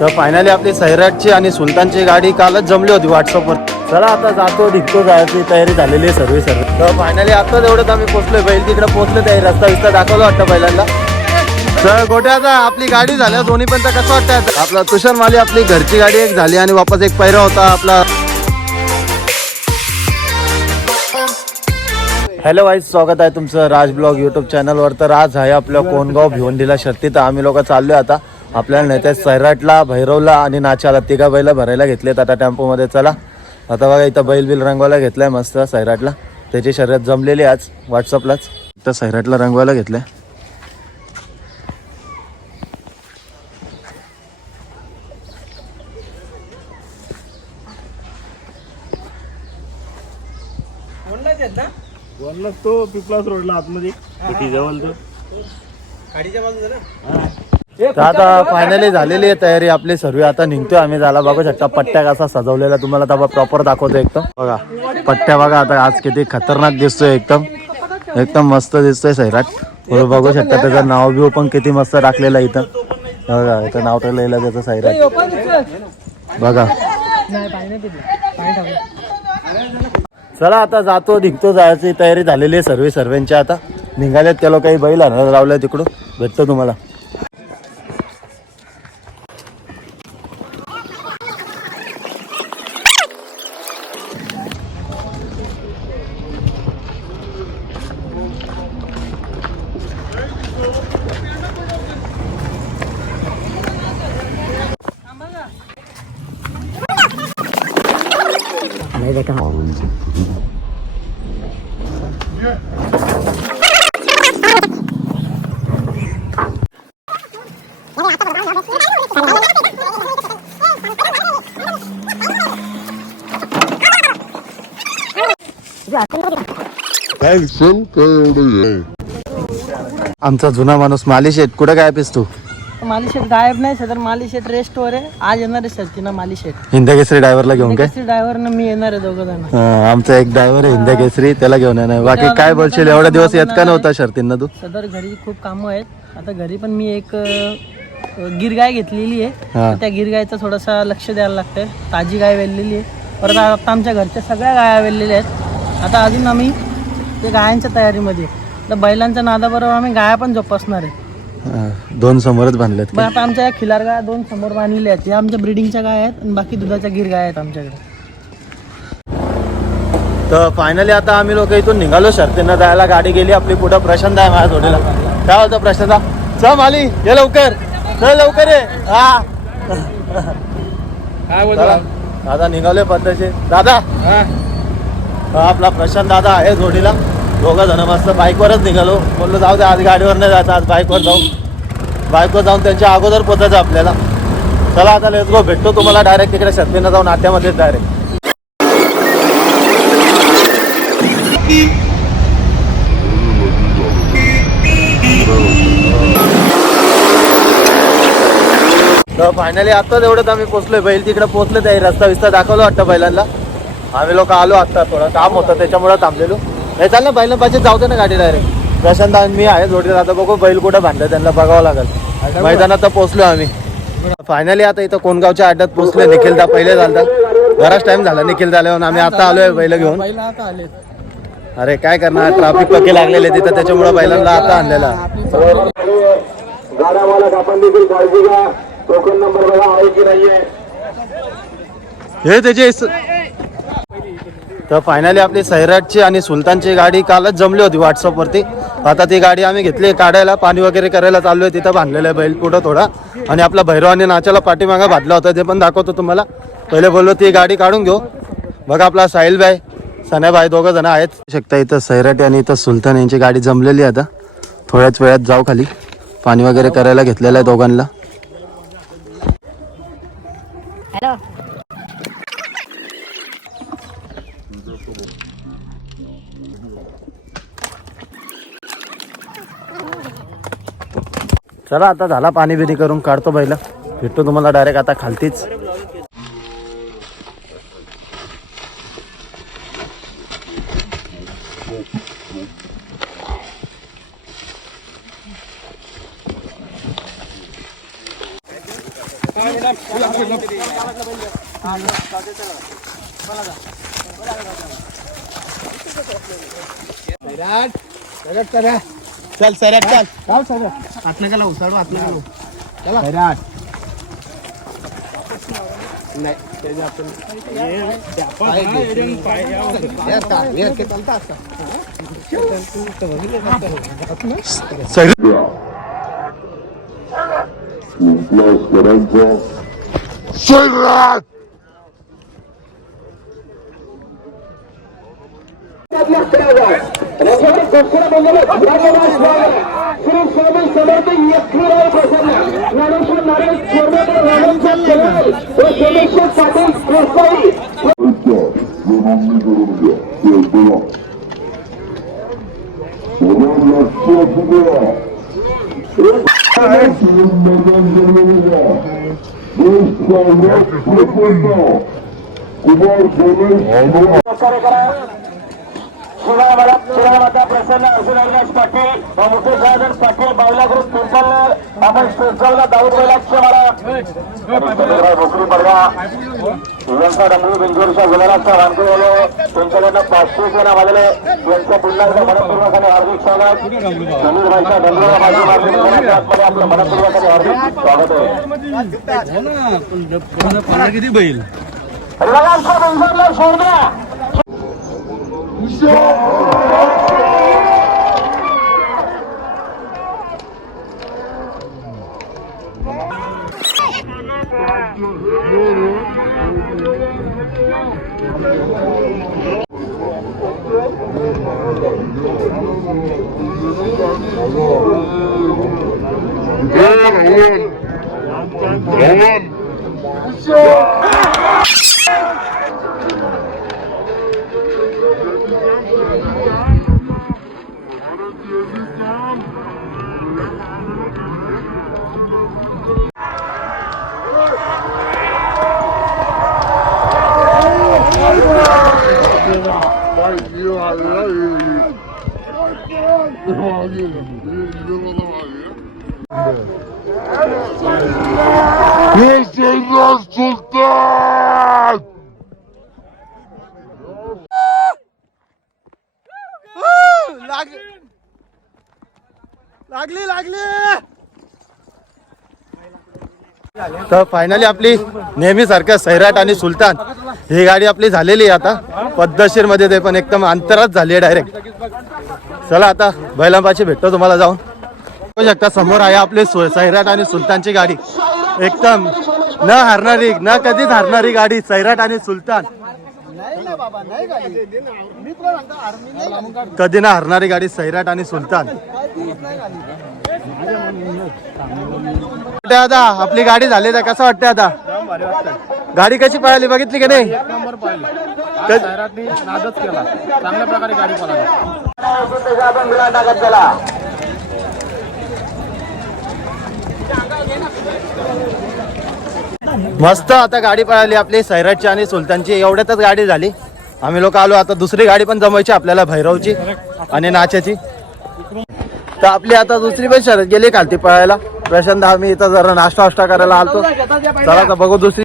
तर फायनली आपली सैराटची आणि सुलतानची गाडी कालच जमली होती व्हॉट्सअपवर चला आता जातो निघतो जायची तयारी झालेली आहे सर्व सर्व. तर फायनली आता तेवढंच आम्ही पोहोचलोय. बैल तिकडे पोहोचले तयारी रस्ता विस्ता दाखवला वाटतं पहिल्यांदा तर गोट्याचा आपली गाडी झाल्या दोन्ही पण तर कसं वाटतं? आपला तुषार माली आपली घरची गाडी एक झाली आणि वापस एक पैरा होता आपला. हॅलो वाईज स्वागत आहे तुमचं राज ब्लॉग युट्यूब चॅनलवर तर आज आहे आपल्या कोणगाव भिवंडीला शर्ती तर आम्ही लोक चाललोय आता. आपल्याला नेत्या सैराटला भैरवला आणि नाचाला तिघा बैला भरायला घेतलेत. आता टेम्पोमध्ये चला. आता बघा इथं बैल बिल रंगवायला घेतलाय मस्त सैराटला. त्याची शर्यत जमलेली आहे आज व्हॉट्सअपलाच तर सैराटला रंगवायला घेतलंय. तो पिपलास रोडला आतमध्ये. जवळ तो. तर आता फायनली झालेली आहे तयारी आपली सर्व आता निघतोय आम्ही झाला बघू शकता पट्ट्या कसा सजवलेला तुम्हाला तेव्हा प्रॉपर दाखवतो एकदम. बघा पट्ट्या बघा आता आज किती खतरनाक दिसतोय एकदम. एकदम मस्त दिसतोय सैराट. बघू शकता त्याचं नाव बिव पण किती मस्त टाकलेलं आहे इथं. बघा इथं नाव टाकलेलं त्याचं सैराट. बघा. चला आता जातो निघतो जायची तयारी झालेली आहे सर्व सर्वांची आता. निघालेत त्या काही बैल आणायला लावलाय तिकडून भेटतो तुम्हाला. आमचा जुना माणूस मालिश आहेत. कुठं काय पिस तू? माली शेट गायब नाही सदर माली शेट रेस्टवर आहे. आज येणार आहे शर्तीनं माली शेट हिंदकेसरी ड्रायव्हरला घेऊन काय? ड्रायव्हरनं मी येणार आहे दोघं जण. हा, आमचा एक ड्रायव्हर आहे हिंदकेसरी त्याला घेऊन येणार बाकी काय बोलशील? एवढा दिवस येत का नव्हता शर्तींना तू? सदर घरी खूप कामं आहेत. आता घरी पण मी एक अं, गिर गाय घेतलेली आहे. हा. त्या गिर गायचं थोडंसं लक्ष द्यायला लागतंय. ताजी गाय वेललेली आहे. परत आता आमच्या घरच्या सगळ्या गाया वेललेल्या आहेत. आता अजून आम्ही ते गायांच्या तयारीमध्ये आहे. तर बैलांच्या नादाबरोबर आम्ही गाया पण जोपासणार आहे. दोन समोरच बांधलेत मग आता आमच्या या खिलार गाया दोन समोर बांधलेल्या आहेत. या आमच्या ब्रिडिंगच्या गाय आहेत आणि बाकी दुधाच्या गिर गाय आहेत आमच्याकडे. तर फायनली आता आम्ही लोक इथून निघालो शर्तींना जायला. गाडी गेली आपली पुढं. प्रशांत आहे माझ्या जोडीला. काय होतं प्रशांत? चल माली ये लवकर. चल लवकर ये. हा. दादा निघालोय पद्धतशीर दादा. हा आपला प्रशांत दादा आहे जोडीला. दोघं जण मस्त बाईकवरच निघालो. बोललो जाऊ दे आज गाडीवर नाही जायचं आज बाईकवर जाऊ. बाईकवर जाऊन त्यांच्या अगोदर पोचायचं आपल्याला. चला आता लेट्स गो भेटतो तुम्हाला डायरेक्ट तिकडे शर्तीनं जाऊन आत्यामध्येच डायरेक्ट तर फायनली आत्ताच एवढंच आम्ही पोचलोय. बैल तिकडे पोहोचले त्या रस्ता विस्ता दाखवला वाटतं बैलांना. आम्ही लोक आलो आत्ता थोडं. काम होतं त्याच्यामुळे थांबलेलो. नाही चाल ना बैला पाहिजे जाऊ दे ना गाडी डायरेक्ट प्रशांत आणि मी आहे जोडीला आता बघू बैल कुठं बांधलं त्यांना बघावं लागेल. मैदानात तर पोहोचलो आम्ही. फायनली आता इथं कोणगावच्या अड्ड्यात पोहोचले निखिलदा पहिले झालं बराच टाइम झाला निखिल झाल्यावर आम्ही आता आलोय बैल घेऊन. बैला आता आले अरे काय करणार? ट्रॅफिक पक्के लागलेले तिथं त्याच्यामुळे बैलांना आता आणलेला. गाड्या मालक आपण देखील काळजी घ्या टोकन नंबर बघा आहे की नाहीये हे त्याचे तर फायनली आपली सैराटची आणि सुलतानची गाडी कालच जमली होती व्हॉट्सअपवरती आता ती गाडी आम्ही घेतली काढायला पाणी वगैरे करायला चाललोय तिथं बांधलेलं आहे बैल पुढं थोडा. आणि आपला भैरवाने नाच्याला नाचाला पाठीमागा बांधला होता ते पण दाखवतो तुम्हाला. पहिले बोललो ती गाडी काढून घेऊ. बघा आपला साहिल भाई सन्याबाई दोघं जण आहेत. शकता इथं सैराटी आणि इथं सुलतान यांची गाडी जमलेली आहे आता. थोड्याच वेळात जाऊ खाली. पाणी वगैरे करायला घेतलेलं आहे दोघांना. चला आता झाला पाणी बिनी करून काढतो बैला. भेटतो तुम्हाला डायरेक्ट आता खालतीच. चला सैराट सैराट सऱ्या चल सैराट चल जाऊ सर आतनं का लावू सर आतनं का लावू चला सैराट नाही त्याच्या चल पाय घेऊ. या का- या का चालता असता. Sairat Los Lorenzo. ¡Soy Rat! వ్యక్తరాజా Rajani గొప్పల మండలం ధ్యానవాస్ ద్వారా శ్రీ స్వామి సమర్థ యక్తిరాయ ప్రసన్న నరేశ్వర నారాయణ చోర్మేటర్ రామంచంద్ జలాల్ ఓ సమీక్ష పాటిల్ ప్రస్తాయి Kumar Gomez, Kumar Gomez, शिरामाता प्रसन्न अर्जुन अविनाश पाटील व मुकेश राजन पाटील बावला ग्रुप पिंपल आपण स्टेजला दाऊद बैलाक्ष मला नोकरी पडला यांचा डमरू बिंजोरच्या गुलालाचा वानकरवाले त्यांच्याकडनं पाचशे जण आलेले यांचं पुन्हा एकदा मनपूर्वक आणि हार्दिक स्वागत समीर भाईच्या डमरूला माझी मार्ग निघण्याच्या आतमध्ये आपलं मनपूर्वक आणि हार्दिक स्वागत आहे किती बैल लगांचा बिंजोरला Good, I won. I won. लागली तर फायनली आपली नेहमीसारखं सैराट आणि सुलतान ही गाडी आपली झालेली आहे आता. पद्धतशीरमध्ये ते पण एकदम अंतरात झाली आहे डायरेक्ट चला आता बैलांपाशी भेटतो तुम्हाला जाऊन. बघू शकता समोर आहे आपली सैराट आणि सुलतानची गाडी. एकदम न हारणारी न कधीच हारणारी गाडी सैराट आणि सुलतान. कधी ना हरणारी गाडी सैराट आणि सुलतान. वाटतंय आता? आपली गाडी झाली तर कसं वाटतंय आता? गाडी कशी पळाली? बघितली की नाही? मस्त आता गाडी पळाली आपली सैराटची आणि सुलतानची. एवढ्यातच गाडी झाली. आम्ही लोक आलो. आता दुसरी गाडी पण जमवायची आपल्याला भैरवची आणि नाच्याची. तर आपली आता दुसरी पण शरद गेली खालती पळायला. प्रशांत आम्ही इथं जरा नाश्ता वाष्टा करायला आलतो. चला आता बघू दुसरी.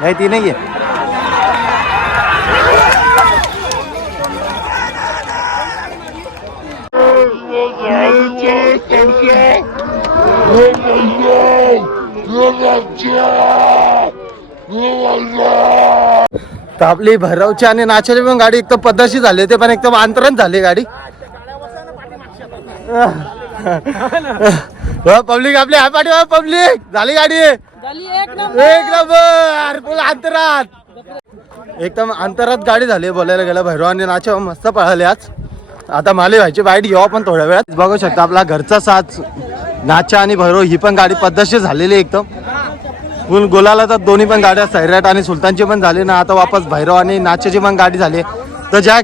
नाही ती नाही आहे तर आपली भैरवची आणि नाच्याची पण गाडी एकदम पद्धतशीर झाली ते पण एकदम अंतरण झाली गाडी. पब्लिक आपली हाय पाठी पब्लिक. झाली गाडी. एक नंबर. अंतरात. एकदम अंतरात गाडी झाली बोलायला गेलं भैरव आणि नाचे मस्त पळाले आज. आता माले व्हायची बाईट घेऊ आपण थोड्या वेळात. बघू शकता आपला घरचा साथ नाचा आणि भैरव ही पण गाडी पद्धतशीर झालेली एकदम. फुल गुलाला तर दोन्ही पण गाड्या सैराट आणि सुलतानची पण झाली ना. आता वापस भैरव आणि नाच्याची पण गाडी झाली. तर ज्या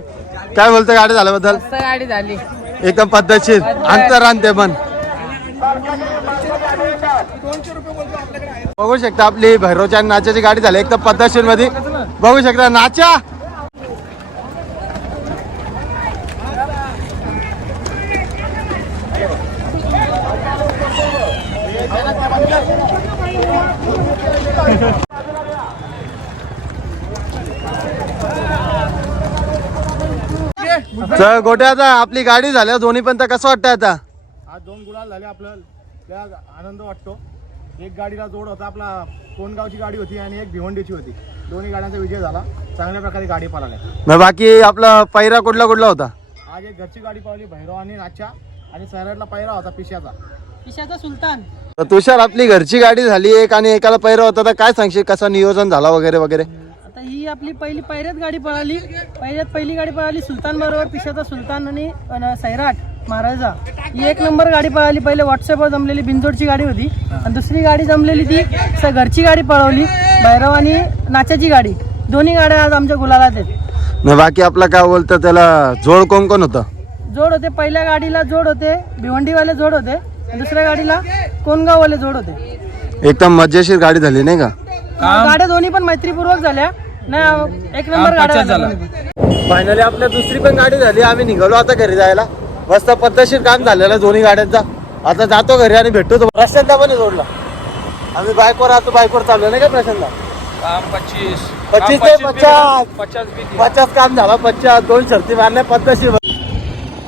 काय बोलतो गाडी झाल्याबद्दल? गाडी झाली. एकदम पद्धतशीर. अंतर आणते पण. बघू शकता आपली भैरवच्या आणि नाच्याची गाडी झाली. एकदम पद्धतशीरमध्ये बघू शकता नाच्या चल गोट्या आता. आपली गाडी झाल्या दोन्ही पण तर कसं वाटतं आता? आज दोन गुलाल झाले आपल्याला. त्या आनंद वाटतो. एक गाडीला जोड होता आपला कोणगावची गाडी होती आणि एक भिवंडीची होती. दोन्ही गाड्यांचा विजय झाला. चांगल्या प्रकारे गाडी पळाल्या. मग बाकी आपला पैरा कुठला कुठला होता? आज एक घरची गाडी पळवली भैरव आणि नाच्या आणि सैराटला पैरा होता पिशाचा. पिशाचा सुलतान. तर तुषार आपली घरची गाडी झाली एक आणि एकाला पैरा होता. तर काय सांगशील कसं नियोजन झाला वगैरे वगैरे? ही आपली पहिली पहिल्यात गाडी पळाली. पहिल्यात पहिली गाडी पळाली सुलतान बरोबर पिशाचा सुलतान आणि सैराट महाराजा. ही एक नंबर गाडी पळाली. पहिले व्हॉट्सअपवर जमलेली बिंजोडची गाडी होती. आणि दुसरी गाडी जमलेली ती घरची गाडी पळवली. भैरव आणि नाच्याची गाडी. दोन्ही गाड्या आज आमच्या गुलालात आहेत. बाकी आपला काय बोलतं त्याला जोड कोण कोण होतं? जोड होते. पहिल्या गाडीला जोड होते. भिवंडीवाले जोड होते. दुसऱ्या गाडीला कोणगाववाले जोड होते. एकदम मजेशीर गाडी झाली नाही का? गाड्या दोन्ही पण मैत्रीपूर्वक झाल्या. नाही एक नंबर. फायनली आपल्या दुसरी पण गाडी झाली. आम्ही निघालो आता घरी जायला. मस्त पद्धतशीर काम झालेलं दोन्ही गाड्यांचा. आता जातो घरी आणि भेटतो तो प्रशांतला पण जोडला. आम्ही बायकवर राहतो बायकवर चाललो नाही का प्रशांतला? पच्चीस. पच्चीस ते पचास. पचास काम झाला पचास. दोन शर्ती मारल्या पद्धतशीर.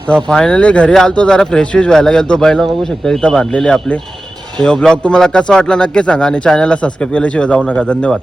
तर फायनली घरी आलतो जरा फ्रेश फ्रेश व्हायला गेलो तो बैला बघू शकता इथं बांधलेले आपले. तो ब्लॉग तुम्हाला कसा वाटला नक्की सांगा आणि चॅनलला सबस्क्राईब केल्याशिवाय जाऊ नका. धन्यवाद.